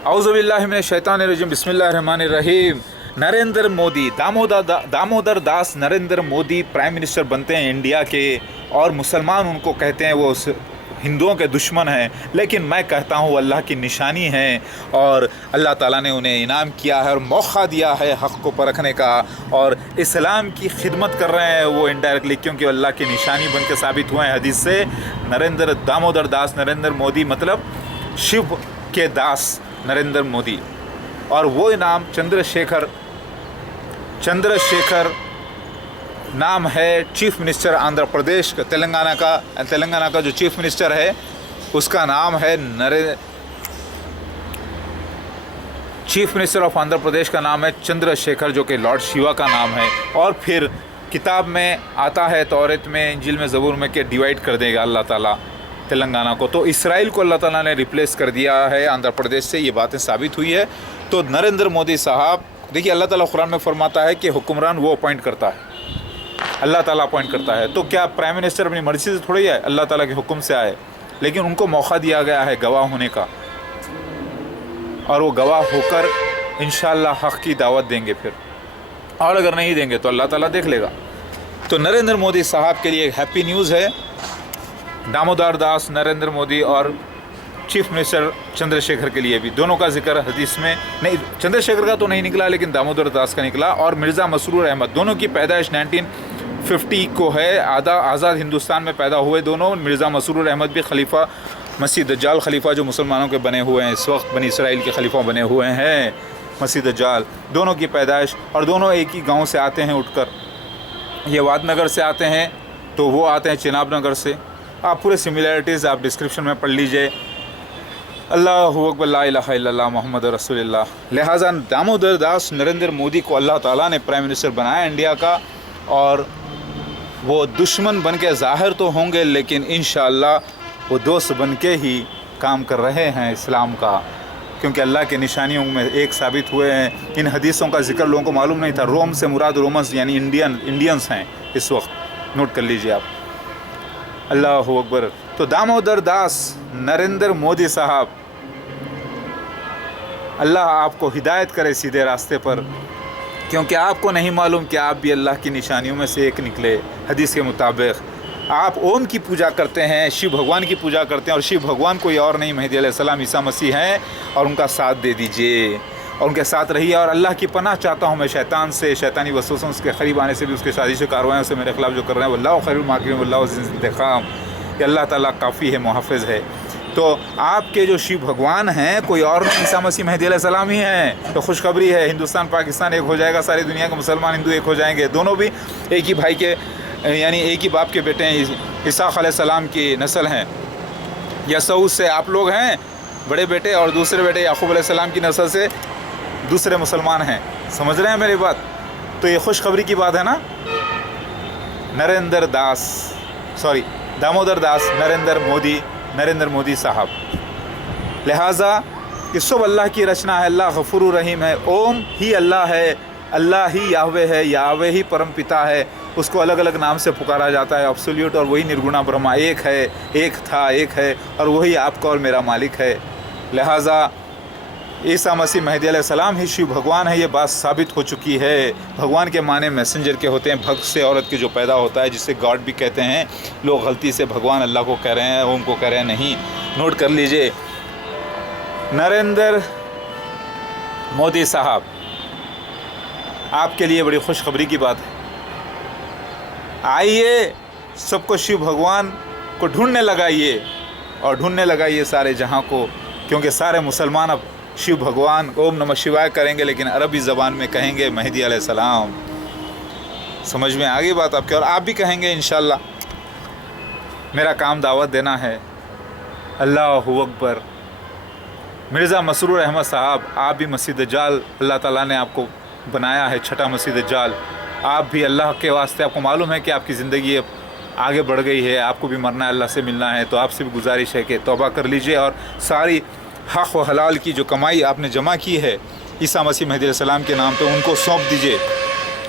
औज़ुबिल्लाहि मिनश शैतानिर रजीम बिस्मिल्लाहिर रहमानिर रहीम। Narendra Modi, Damodar Das Narendra Modi prime minister बनते हैं India के, और मुसलमान उनको कहते हैं वो हिंदुओं के दुश्मन हैं, लेकिन मैं कहता हूँ अल्लाह की निशानी है, और अल्लाह ताला ने उन्हें इनाम किया है और मौका दिया है हक़ को परखने का, और इस्लाम की खिदमत कर रहे हैं वो इनडायरेक्टली, क्योंकि अल्लाह की निशानी बन के साबित हुए हैं हदीस से। दामोदर दास नरेंद्र मोदी मतलब शिव के दास नरेंद्र मोदी, और वो नाम चंद्रशेखर नाम है चीफ मिनिस्टर आंध्र प्रदेश का, तेलंगाना का जो चीफ मिनिस्टर है उसका नाम है chief minister of Andhra Pradesh का नाम है चंद्रशेखर, जो कि लॉर्ड शिवा का नाम है। और फिर किताब में आता है, तौरात में, इंजील में, ज़बूर में, कि डिवाइड कर देगा अल्लाह ताला तेलंगाना को। तो इसराइल को अल्लाह ताला ने रिप्लेस कर दिया है आंध्र प्रदेश से, ये बातें साबित हुई है। तो नरेंद्र मोदी साहब, देखिए अल्लाह ताला कुरान में फरमाता है कि हुक्मरान वो अपॉइंट करता है, अल्लाह ताला अपॉइंट करता है। तो क्या प्राइम मिनिस्टर अपनी मर्ज़ी से थोड़ी है, अल्लाह ताला के हुक्म से आए, लेकिन उनको मौका दिया गया है गवाह होने का, और वो गवाह होकर इंशाअल्लाह हक़ की दावत देंगे फिर, और अगर नहीं देंगे तो अल्लाह ताला देख लेगा। तो नरेंद्र मोदी साहब के लिए एक हैप्पी न्यूज़ है, दामोदर दास नरेंद्र मोदी और चीफ मिनिस्टर चंद्रशेखर के लिए भी, दोनों का जिक्र हदीस में नहीं, चंद्रशेखर का तो नहीं निकला लेकिन दामोदर दास का निकला। और मिर्ज़ा मसरूर अहमद, दोनों की पैदाइश 1950 को है, आज़ाद हिंदुस्तान में पैदा हुए दोनों। मिर्ज़ा मसरूर अहमद भी खलीफा, मसीह दज्जाल खलीफा जो मुसलमानों के बने हुए हैं इस वक्त, बनी इसराइल के खलीफा बने हुए हैं मसीह दज्जाल, दोनों की पैदाइश, और दोनों एक ही गाँव से आते हैं उठकर, ये वादनगर से आते हैं, तो वो आते हैं चिनाब नगर से। आप पूरे सिमिलैरिटीज़ आप डिस्क्रिप्शन में पढ़ लीजिए। अल्लाहु अकबर, ला इलाहा इल्लल्लाह मुहम्मद रसूलुल्लाह। लिहाजा दामोदर दास नरेंद्र मोदी को अल्लाह ताला ने प्राइम मिनिस्टर बनाया इंडिया का, और वो दुश्मन बन के ज़ाहिर तो होंगे, लेकिन इंशाअल्लाह वो दोस्त बन के ही काम कर रहे हैं इस्लाम का, क्योंकि अल्लाह के निशानियों में एक साबित हुए हैं। इन हदीसों का जिक्र लोगों को मालूम नहीं था। रोम से मुराद रोमन्स यानी इंडियंस हैं इस वक्त, नोट कर लीजिए आप। अल्लाहु अकबर। तो दामोदर दास नरेंद्र मोदी साहब, अल्लाह आपको हिदायत करे सीधे रास्ते पर, क्योंकि आपको नहीं मालूम कि आप भी अल्लाह की निशानियों में से एक निकले। हदीस के मुताबिक आप ओम की पूजा करते हैं, शिव भगवान की पूजा करते हैं, और शिव भगवान कोई और नहीं, मेहदी अलैहिस्सलाम ईसा मसीह हैं, और उनका साथ दे दीजिए और उनके साथ रहिए। और अल्लाह की पनाह चाहता हूँ मैं शैतान से, शैतानी वसवसों के करीब आने से भी, उसके साजिश कार्रवाइयों से मेरे खिलाफ जो कर रहे हैं। वल्लाहु खैरुल माकिरीन वल्लाहु अज़ीज़ुल इंतक़ाम। कि अल्लाह ताला काफ़ी है, मुहाफ़िज़ है। तो आपके जो शिव भगवान हैं कोई और नहीं, ईसा मसीह मेहदी अलैहिस्सलाम ही हैं। तो खुशखबरी है, हिंदुस्तान पाकिस्तान एक हो जाएगा, सारी दुनिया के मुसलमान हिंदू एक हो जाएंगे। दोनों भी एक ही भाई के यानी एक ही बाप के बेटे हैं, इसहाक़ अलैहिस्सलाम की नस्ल हैं। यसऊद से आप लोग हैं बड़े बेटे, और दूसरे बेटे याकूब अलैहिस्सलाम की नस्ल से दूसरे मुसलमान हैं। समझ रहे हैं मेरी बात? तो ये खुशखबरी की बात है ना। दामोदर दास नरेंद्र मोदी साहब। लिहाजा कि सब अल्लाह की रचना है, अल्लाह गफूर रहीम है। ओम ही अल्लाह है, अल्लाह ही याहवे है, याहवे ही परम पिता है। उसको अलग अलग नाम से पुकारा जाता है, एब्सोल्यूट, और वही निर्गुणा ब्रह्मा एक है, एक था, एक है, और वही आपका और मेरा मालिक है। लिहाजा ईसा मसीह मेहदी अलैहिस्सलाम ही शिव भगवान है, ये बात साबित हो चुकी है। भगवान के माने मैसेंजर के होते हैं, भक्त से औरत के जो पैदा होता है, जिसे गॉड भी कहते हैं। लोग गलती से भगवान अल्लाह को कह रहे हैं, ओम को कह रहे हैं, नहीं। नोट कर लीजिए। नरेंद्र मोदी साहब, आपके लिए बड़ी खुशखबरी की बात है। आइए सबको शिव भगवान को ढूंढने लगाइए, और ढूंढने लगाइए सारे जहां को, क्योंकि सारे मुसलमान अब शिव भगवान ओम नमः शिवाय करेंगे, लेकिन अरबी ज़बान में कहेंगे मेहदी अलैहिस्सलाम। समझ में आ गई बात आपके? और आप भी कहेंगे इंशाअल्लाह। मेरा काम दावत देना है। अल्लाहु अकबर। मिर्ज़ा मसरूर अहमद साहब, आप भी मसीह दज्जाल, अल्लाह ताला ने आपको बनाया है छठा मसीह दज्जाल। आप भी अल्लाह के वास्ते, आपको मालूम है कि आपकी ज़िंदगी अब आगे बढ़ गई है, आपको भी मरना है, अल्लाह से मिलना है। तो आपसे भी गुजारिश है कि तौबा कर लीजिए, और सारी हक़ व हलाल की जो कमाई आपने जमा की है ईसा मसीह मेहदी अलैहिस्सलाम के नाम पे, उनको सौंप दीजिए।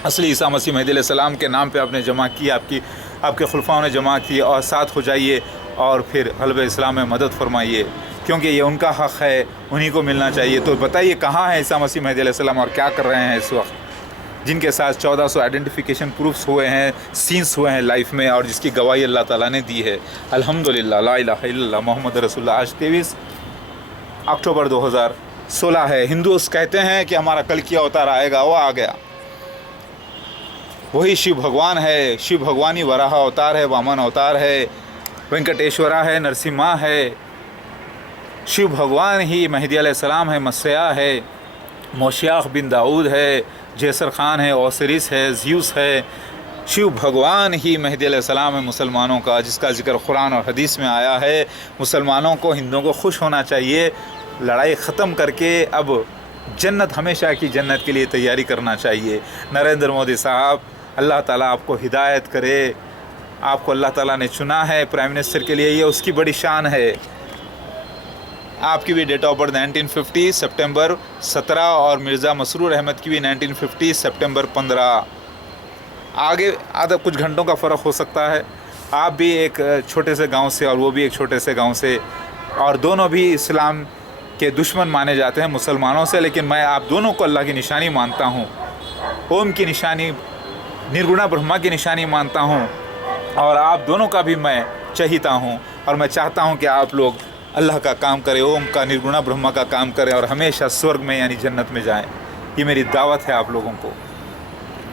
असली ईसा मसीह मेहदी अलैहिस्सलाम के नाम पे आपने जमा की, आपके खुलफाओं ने जमा की, और साथ हो जाइए, और फिर हल्ब इस्लाम में मदद फरमाइए। क्योंकि ये उनका हक़ है, उन्हीं को मिलना चाहिए। तो बताइए कहाँ है ईसा मसीह महदी अलैहिस्सलाम और क्या कर रहे हैं इस वक्त, जिनके साथ 1400 आइडेंटिफिकेशन प्रूफ्स हुए हैं, सीन्स हुए हैं लाइफ में, और जिसकी गवाही अल्लाह ताला ने दी है। अल्हम्दुलिल्लाह, ला इलाहा इल्लल्लाह मोहम्मद रसूलुल्लाह। आज 23 अक्टूबर 2016 है। हिंदूस कहते हैं कि हमारा कल की अवतार आएगा, वो आ गया। वही शिव भगवान है, शिव भगवान ही वराह अवतार है, वामन अवतार है, वेंकटेश्वरा है, नरसिम्हा है। शिव भगवान ही महदी अलैहिस्सलाम है, मसीहा है, मोशियाख बिन दाऊद है, जैसर ख़ान है, ओसिरिस है, ज़्यूस है। शिव भगवान ही महदी अलैहिस्सलाम है मुसलमानों का, जिसका ज़िक्र कुरान और हदीस में आया है। मुसलमानों को, हिंदुओं को खुश होना चाहिए। लड़ाई ख़त्म करके अब जन्नत, हमेशा की जन्नत के लिए तैयारी करना चाहिए। नरेंद्र मोदी साहब, अल्लाह ताला आपको हिदायत करे। आपको अल्लाह ताला ने चुना है प्राइम मिनिस्टर के लिए, ये उसकी बड़ी शान है। आपकी भी डेट ऑफ बर्थ 1950 सितंबर 17 और मिर्ज़ा मसरूर अहमद की भी 1950 सितंबर 15। आगे आधा कुछ घंटों का फ़र्क हो सकता है। आप भी एक छोटे से गांव से और वो भी एक छोटे से गांव से, और दोनों भी इस्लाम के दुश्मन माने जाते हैं मुसलमानों से, लेकिन मैं आप दोनों को अल्लाह की निशानी मानता हूँ, ओम की निशानी, निर्गुणा ब्रह्मा की निशानी मानता हूँ, और आप दोनों का भी मैं चाहता हूँ। और मैं चाहता हूँ कि आप लोग अल्लाह का काम करें, ओम का, निर्गुणा ब्रह्मा का काम करें, और हमेशा स्वर्ग में यानी जन्नत में जाएं। ये मेरी दावत है आप लोगों को।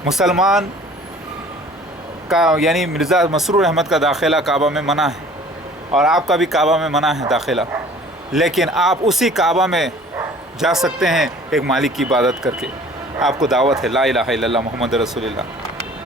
मुसलमान का यानी मिर्ज़ा मसरूर अहमद का दाखिला काबा में मना है, और आपका भी काबा में मना है दाखिला, लेकिन आप उसी काबा में जा सकते हैं एक मालिक की इबादत करके। आपको दावत है, ला इलाहा इल्लल्लाह मोहम्मद रसूलुल्लाह।